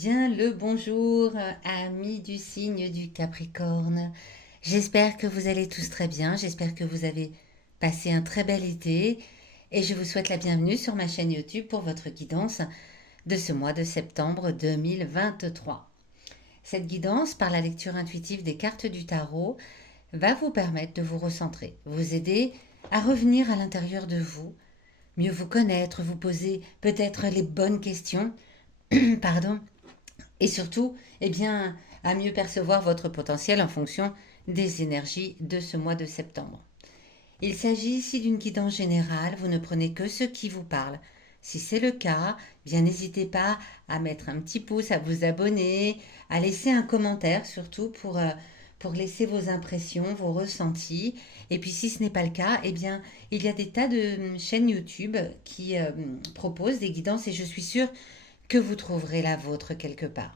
Bien le bonjour, amis du signe du Capricorne. J'espère que vous allez tous très bien, j'espère que vous avez passé un très bel été et je vous souhaite la bienvenue sur ma chaîne YouTube pour votre guidance de ce mois de septembre 2023. Cette guidance, par la lecture intuitive des cartes du tarot, va vous permettre de vous recentrer, vous aider à revenir à l'intérieur de vous, mieux vous connaître, vous poser peut-être les bonnes questions, pardon, et surtout, eh bien, à mieux percevoir votre potentiel en fonction des énergies de ce mois de septembre. Il s'agit ici d'une guidance générale, vous ne prenez que ce qui vous parle. Si c'est le cas, bien n'hésitez pas à mettre un petit pouce, à vous abonner, à laisser un commentaire surtout pour laisser vos impressions, vos ressentis. Et puis si ce n'est pas le cas, eh bien il y a des tas de chaînes YouTube qui proposent des guidances et je suis sûre que vous trouverez la vôtre quelque part.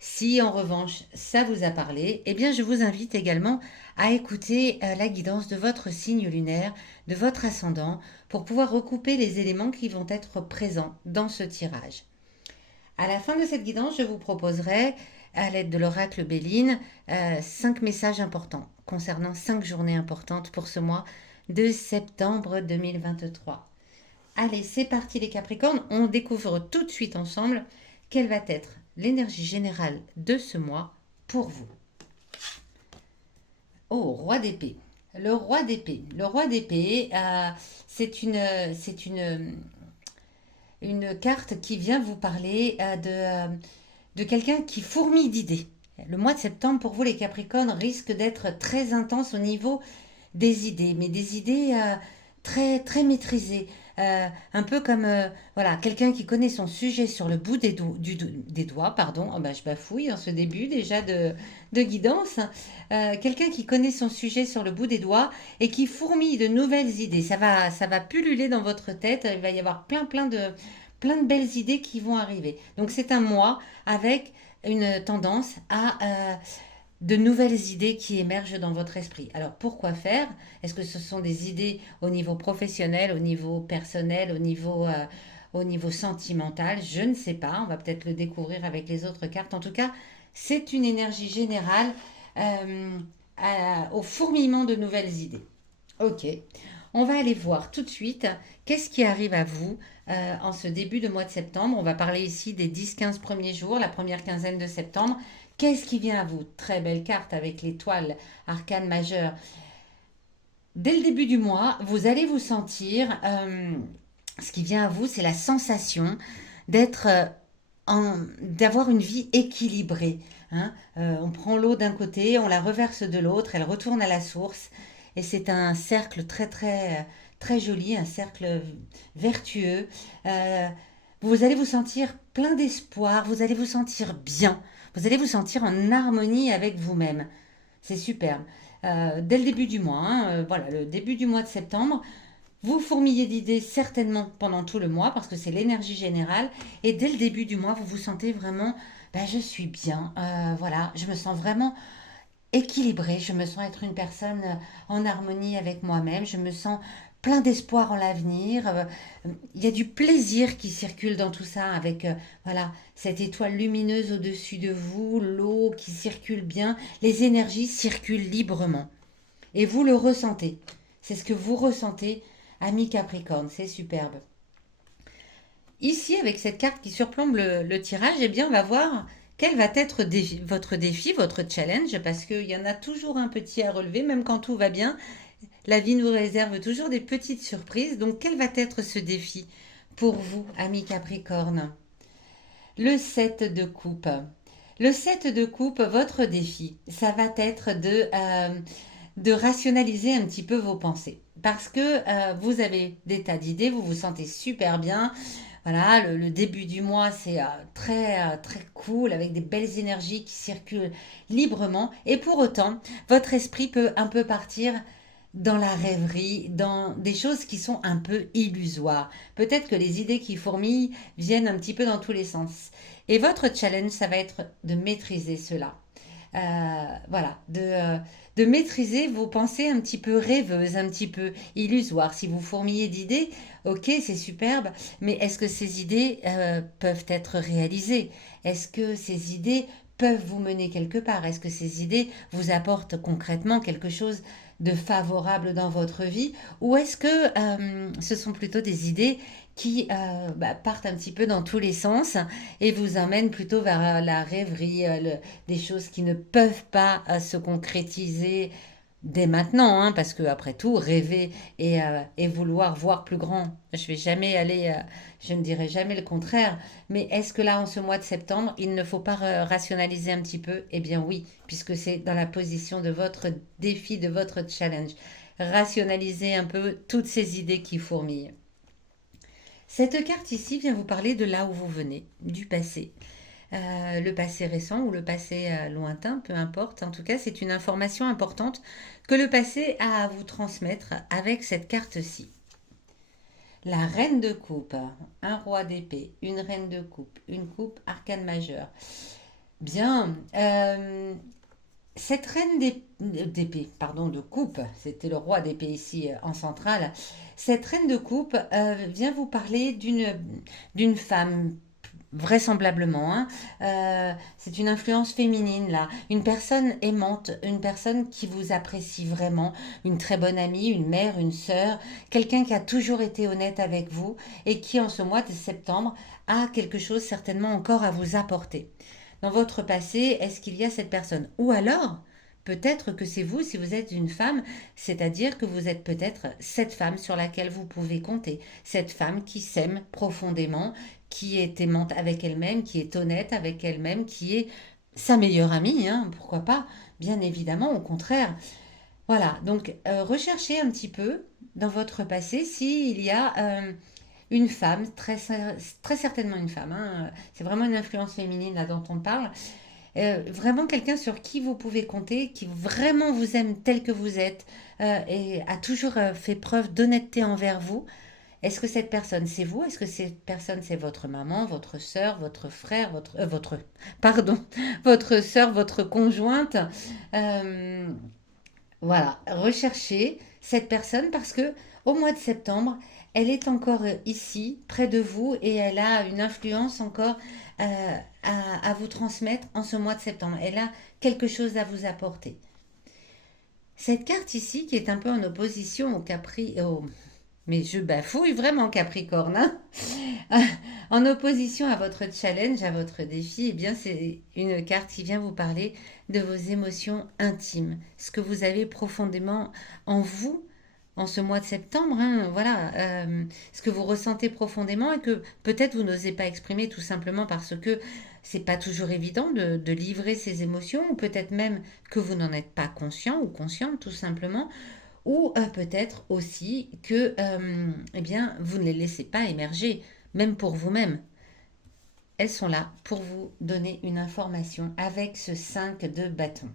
Si en revanche ça vous a parlé, eh bien je vous invite également à écouter la guidance de votre signe lunaire, de votre ascendant, pour pouvoir recouper les éléments qui vont être présents dans ce tirage. À la fin de cette guidance, je vous proposerai, à l'aide de l'oracle Béline, 5 messages importants concernant 5 journées importantes pour ce mois de septembre 2023. Allez, c'est parti les Capricornes, on découvre tout de suite ensemble quelle va être l'énergie générale de ce mois pour vous. Oh, roi d'épée. Le roi d'épée. Le roi d'épée, c'est une carte qui vient vous parler de quelqu'un qui fourmille d'idées. Le mois de septembre, pour vous les Capricornes, risque d'être très intense au niveau des idées, mais des idées très, très maîtrisées. Un peu comme voilà, quelqu'un qui connaît son sujet sur le bout des doigts. Pardon. Oh, bah, je bafouille en ce début déjà de guidance. Quelqu'un qui connaît son sujet sur le bout des doigts et qui fourmille de nouvelles idées. Ça va pulluler dans votre tête. Il va y avoir plein de belles idées qui vont arriver. Donc c'est un mois avec une tendance à de nouvelles idées qui émergent dans votre esprit. Alors pourquoi faire? Est-ce que ce sont des idées au niveau professionnel, au niveau personnel, au niveau sentimental? Je ne sais pas. On va peut-être le découvrir avec les autres cartes. En tout cas, c'est une énergie générale euh, au fourmillement de nouvelles idées. Ok. On va aller voir tout de suite qu'est-ce qui arrive à vous en ce début de mois de septembre. On va parler ici des 10-15 premiers jours, la première quinzaine de septembre. Qu'est-ce qui vient à vous? Très belle carte avec l'étoile arcane majeure. Dès le début du mois, vous allez vous sentir, ce qui vient à vous, c'est la sensation d'être, d'avoir une vie équilibrée. Hein. On prend l'eau d'un côté, on la reverse de l'autre, elle retourne à la source. Et c'est un cercle très très très joli, un cercle vertueux. Euh, vous allez vous sentir plein d'espoir, vous allez vous sentir bien, vous allez vous sentir en harmonie avec vous-même. C'est superbe. Dès le début du mois, hein, voilà, le début du mois de septembre, vous fourmillez d'idées certainement pendant tout le mois parce que c'est l'énergie générale. Et dès le début du mois, vous vous sentez vraiment, ben, je suis bien, voilà, je me sens vraiment équilibrée, je me sens être une personne en harmonie avec moi-même, je me sens plein d'espoir en l'avenir. Il y a du plaisir qui circule dans tout ça avec voilà, cette étoile lumineuse au-dessus de vous, l'eau qui circule bien, les énergies circulent librement. Et vous le ressentez. C'est ce que vous ressentez, ami Capricorne, c'est superbe. Ici, avec cette carte qui surplombe le tirage, eh bien, on va voir quel va être votre défi, votre challenge, parce qu'il y en a toujours un petit à relever, même quand tout va bien. La vie nous réserve toujours des petites surprises. Donc, quel va être ce défi pour vous, ami Capricorne? Le 7 de coupe. Le 7 de coupe, votre défi, ça va être de rationaliser un petit peu vos pensées. Parce que vous avez des tas d'idées, vous vous sentez super bien. Voilà, le début du mois, c'est très cool, avec des belles énergies qui circulent librement. Et pour autant, votre esprit peut un peu partir dans la rêverie, dans des choses qui sont un peu illusoires. Peut-être que les idées qui fourmillent viennent un petit peu dans tous les sens. Et votre challenge, ça va être de maîtriser cela. voilà, de maîtriser vos pensées un petit peu rêveuses, un petit peu illusoires. Si vous fourmillez d'idées, ok, c'est superbe, mais est-ce que ces idées peuvent être réalisées? Est-ce que ces idées peuvent vous mener quelque part? Est-ce que ces idées vous apportent concrètement quelque chose de favorable dans votre vie? Ou est-ce que ce sont plutôt des idées qui partent un petit peu dans tous les sens et vous emmènent plutôt vers la rêverie, des choses qui ne peuvent pas se concrétiser dès maintenant, hein, parce que après tout, rêver et vouloir voir plus grand, je vais jamais aller, je ne dirai jamais le contraire. Mais est-ce que là, en ce mois de septembre, il ne faut pas rationaliser un petit peu? Eh bien oui, puisque c'est dans la position de votre défi, de votre challenge. Rationaliser un peu toutes ces idées qui fourmillent. Cette carte ici vient vous parler de là où vous venez, du passé. Le passé récent ou le passé lointain, peu importe. En tout cas, c'est une information importante que le passé a à vous transmettre avec cette carte-ci. La reine de coupe, un roi d'épée, une reine de coupe, une coupe arcane majeure. Bien, cette reine d'épée, pardon, de coupe, c'était le roi d'épée ici en centrale. Cette reine de coupe vient vous parler d'une femme vraisemblablement, hein. C'est une influence féminine là, une personne aimante, une personne qui vous apprécie vraiment, une très bonne amie, une mère, une sœur, quelqu'un qui a toujours été honnête avec vous et qui en ce mois de septembre a quelque chose certainement encore à vous apporter. Dans votre passé, est-ce qu'il y a cette personne? Ou alors, peut-être que c'est vous si vous êtes une femme, c'est-à-dire que vous êtes peut-être cette femme sur laquelle vous pouvez compter, cette femme qui s'aime profondément, qui est aimante avec elle-même, qui est honnête avec elle-même, qui est sa meilleure amie, hein, pourquoi pas, bien évidemment, au contraire. Voilà, donc recherchez un petit peu dans votre passé s'il y a une femme, très certainement une femme, hein, c'est vraiment une influence féminine là dont on parle, vraiment quelqu'un sur qui vous pouvez compter, qui vraiment vous aime tel que vous êtes et a toujours fait preuve d'honnêteté envers vous. Est-ce que cette personne c'est vous? Est-ce que cette personne c'est votre maman, votre sœur, votre frère, pardon, votre sœur, votre conjointe? Euh, voilà, recherchez cette personne parce que au mois de septembre, elle est encore ici, près de vous, et elle a une influence encore à vous transmettre en ce mois de septembre. Elle a quelque chose à vous apporter. Cette carte ici, qui est un peu en opposition au mais je bafouille vraiment Capricorne, hein. En opposition à votre challenge, à votre défi, eh bien c'est une carte qui vient vous parler de vos émotions intimes, ce que vous avez profondément en vous en ce mois de septembre, hein, voilà, ce que vous ressentez profondément et que peut-être vous n'osez pas exprimer tout simplement parce que c'est pas toujours évident de livrer ces émotions, ou peut-être même que vous n'en êtes pas conscient ou consciente tout simplement, ou peut-être aussi que eh bien, vous ne les laissez pas émerger, même pour vous-même. Elles sont là pour vous donner une information avec ce 5 de bâton.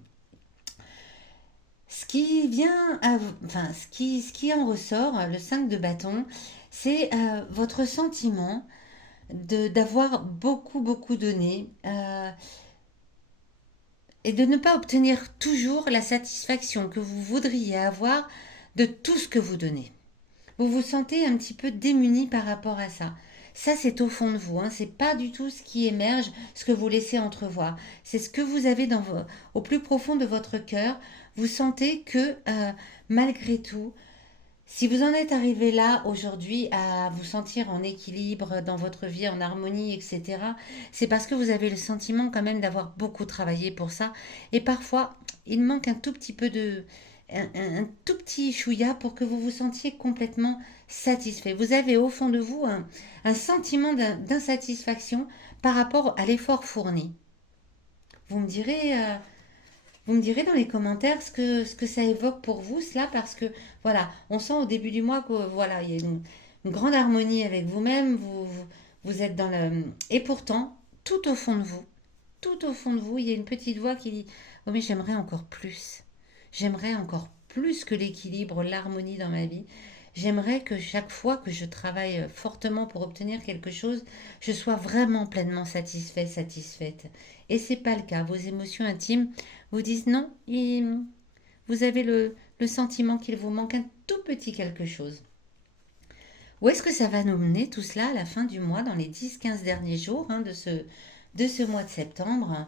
Ce qui vient, enfin, ce qui en ressort, le 5 de bâton, c'est votre sentiment d'avoir beaucoup, beaucoup donné et de ne pas obtenir toujours la satisfaction que vous voudriez avoir de tout ce que vous donnez. Vous vous sentez un petit peu démuni par rapport à ça. Ça, c'est au fond de vous, hein. C'est pas du tout ce qui émerge, ce que vous laissez entrevoir. C'est ce que vous avez au plus profond de votre cœur. Vous sentez que, malgré tout, si vous en êtes arrivé là aujourd'hui à vous sentir en équilibre dans votre vie, en harmonie, etc., c'est parce que vous avez le sentiment quand même d'avoir beaucoup travaillé pour ça. Et parfois, il manque un tout petit peu un tout petit chouïa pour que vous vous sentiez complètement satisfait. Vous avez au fond de vous un sentiment d'insatisfaction par rapport à l'effort fourni. Vous me direz, vous me direz dans les commentaires ce que ça évoque pour vous, cela, parce que voilà, on sent au début du mois que voilà, il y a une grande harmonie avec vous-même, vous êtes dans le... Et pourtant, tout au fond de vous, il y a une petite voix qui dit, oh mais j'aimerais encore plus. J'aimerais encore plus que l'équilibre, l'harmonie dans ma vie. J'aimerais que chaque fois que je travaille fortement pour obtenir quelque chose, je sois vraiment pleinement satisfait, satisfaite. Et c'est pas le cas. Vos émotions intimes vous disent non, vous avez le sentiment qu'il vous manque un tout petit quelque chose. Où est-ce que ça va nous mener tout cela à la fin du mois, dans les 10-15 derniers jours de ce mois de septembre?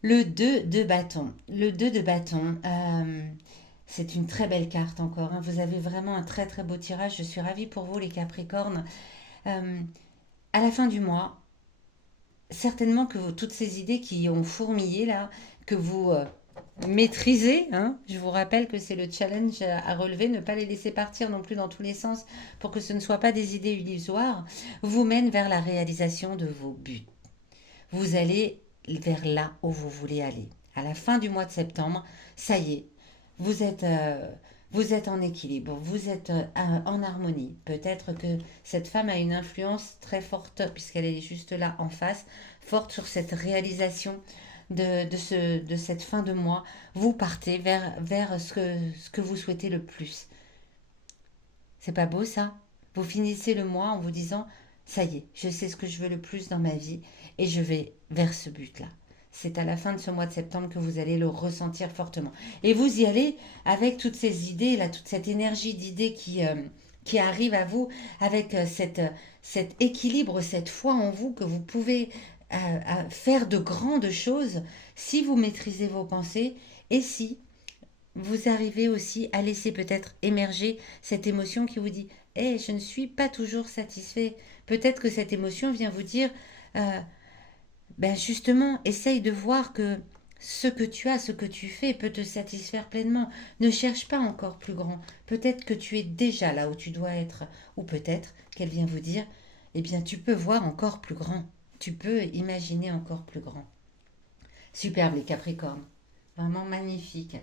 Le 2 de bâton. Le 2 de bâton, c'est une très belle carte encore, hein. Vous avez vraiment un très très beau tirage. Je suis ravie pour vous les Capricornes. Euh, à la fin du mois, certainement que toutes ces idées qui ont fourmillé là, que vous maîtrisez, hein, je vous rappelle que c'est le challenge à relever, ne pas les laisser partir non plus dans tous les sens pour que ce ne soient pas des idées illusoires, vous mènent vers la réalisation de vos buts. Vous allez vers là où vous voulez aller. À la fin du mois de septembre, ça y est, vous êtes, euh, vous êtes en équilibre, vous êtes en harmonie. Peut-être que cette femme a une influence très forte, puisqu'elle est juste là en face, forte sur cette réalisation de cette fin de mois. Vous partez vers ce que vous souhaitez le plus. C'est pas beau ça? Vous finissez le mois en vous disant, ça y est, je sais ce que je veux le plus dans ma vie et je vais vers ce but-là. C'est à la fin de ce mois de septembre que vous allez le ressentir fortement. Et vous y allez avec toutes ces idées, là, toute cette énergie d'idées qui arrive à vous, avec cet équilibre, cette foi en vous que vous pouvez faire de grandes choses si vous maîtrisez vos pensées et si vous arrivez aussi à laisser peut-être émerger cette émotion qui vous dit «Eh, je ne suis pas toujours satisfait». Peut-être que cette émotion vient vous dire euh, ben justement, essaye de voir que ce que tu as, ce que tu fais peut te satisfaire pleinement. Ne cherche pas encore plus grand. Peut-être que tu es déjà là où tu dois être. Ou peut-être qu'elle vient vous dire eh bien, tu peux voir encore plus grand. Tu peux imaginer encore plus grand. Superbe les Capricornes. Vraiment magnifique.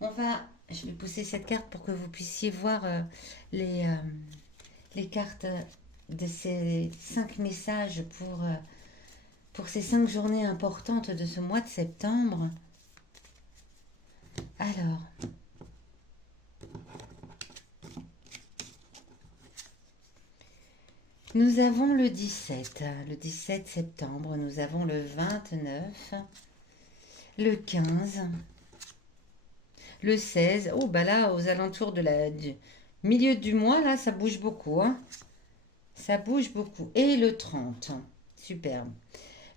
Je vais pousser cette carte pour que vous puissiez voir les, euh, les cartes de ces 5 messages pour ces 5 journées importantes de ce mois de septembre. Alors, nous avons le 17 septembre, nous avons le 29, le 15, le 16. Oh, bah là, aux alentours du milieu du mois, là, ça bouge beaucoup, hein. Ça bouge beaucoup. Et le 30. Superbe.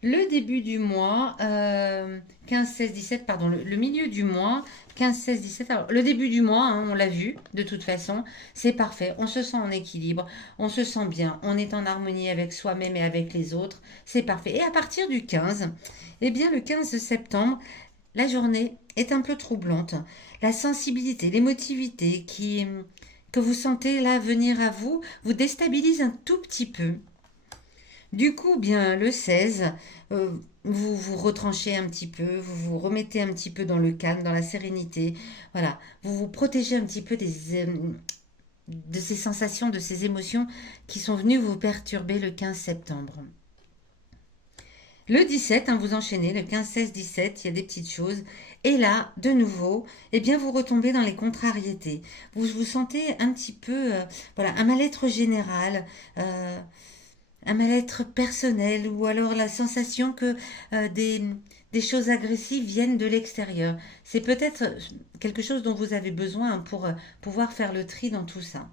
Le début du mois, 15, 16, 17, pardon, le milieu du mois, 15, 16, 17. Alors, le début du mois, hein, on l'a vu, de toute façon, c'est parfait. On se sent en équilibre, on se sent bien, on est en harmonie avec soi-même et avec les autres. C'est parfait. Et à partir du 15, eh bien, le 15 septembre, la journée est un peu troublante. La sensibilité, l'émotivité que vous sentez là venir à vous, vous déstabilise un tout petit peu. Du coup, bien le 16, vous vous retranchez un petit peu, vous vous remettez un petit peu dans le calme, dans la sérénité. Voilà, vous vous protégez un petit peu de ces sensations, de ces émotions qui sont venues vous perturber le 15 septembre. Le 17, hein, vous enchaînez, le 15, 16, 17, il y a des petites choses. Et là, de nouveau, eh bien, vous retombez dans les contrariétés. Vous vous sentez un petit peu, voilà, un mal-être général, euh, un mal-être personnel, ou alors la sensation que des choses agressives viennent de l'extérieur. C'est peut-être quelque chose dont vous avez besoin pour pouvoir faire le tri dans tout ça.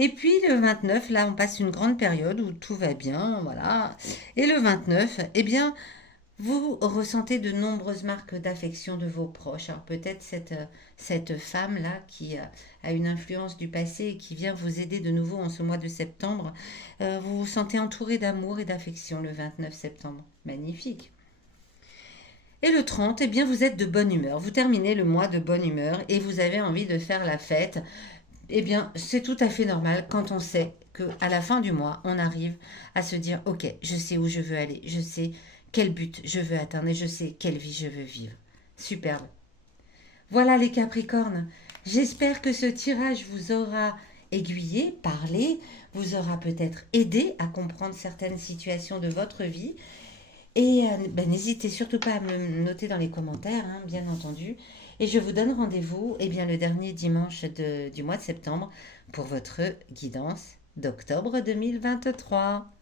Et puis le 29, là, on passe une grande période où tout va bien, voilà. Et le 29, eh bien, vous ressentez de nombreuses marques d'affection de vos proches. Alors peut-être cette femme-là qui a une influence du passé et qui vient vous aider de nouveau en ce mois de septembre, vous vous sentez entouré d'amour et d'affection le 29 septembre. Magnifique. Et le 30, eh bien, vous êtes de bonne humeur. Vous terminez le mois de bonne humeur et vous avez envie de faire la fête. Eh bien, c'est tout à fait normal quand on sait que à la fin du mois, on arrive à se dire, ok, je sais où je veux aller, je sais quel but je veux atteindre et je sais quelle vie je veux vivre. Superbe. Voilà les Capricornes. J'espère que ce tirage vous aura aiguillé, parlé, vous aura peut-être aidé à comprendre certaines situations de votre vie. Et ben, n'hésitez surtout pas à me noter dans les commentaires, hein, bien entendu. Et je vous donne rendez-vous eh bien, le dernier dimanche du mois de septembre pour votre guidance d'octobre 2023.